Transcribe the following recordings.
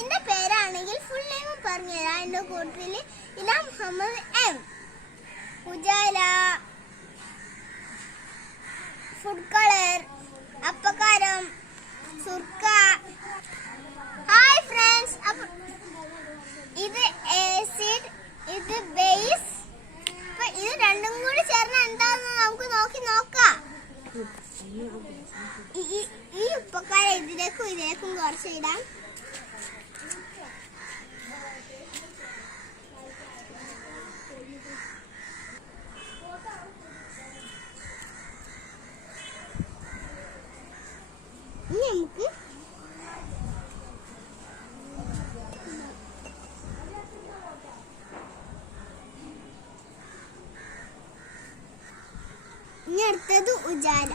എന്റെ പേരാണെങ്കിൽ full name പറഞ്ഞുതരാം. എന്റെ കൂട്ടത്തിൽ ഇലാ മുഹമ്മദ് എം, ഉജാല, ഫുഡ് കളർ, അപ്പക്കാരം, സുർക്ക. ഹായ് ഫ്രണ്ട്സ്, ഇത് ആസിഡ്, ഇത് ബേസ്. അപ്പൊ ഇത് രണ്ടും കൂടി ചേർന്ന് എന്താണെന്ന് നമുക്ക് നോക്കാം. ഈ ഉപ്പക്കാരം ഇതിലേക്കും കുറച്ച് ഇടാം. ഇനി അടുത്തത് ഉജാല.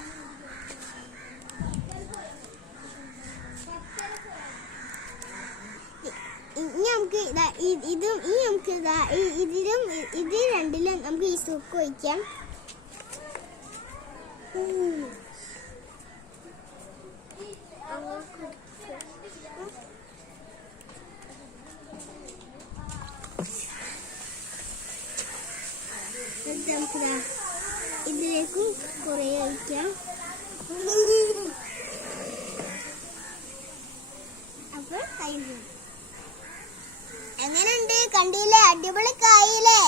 നമുക്ക് ഇതിൽ രണ്ടിലും നമുക്ക് ഈ സുക്ക് ഒഴിക്കാം. ഇതിലേക്കും കുറേ ഒഴിക്കാം. അപ്പോൾ കഴിഞ്ഞു. എങ്ങനെയുണ്ട്? കണ്ടില്ലേ? അടിപൊളി കായില്ലേ?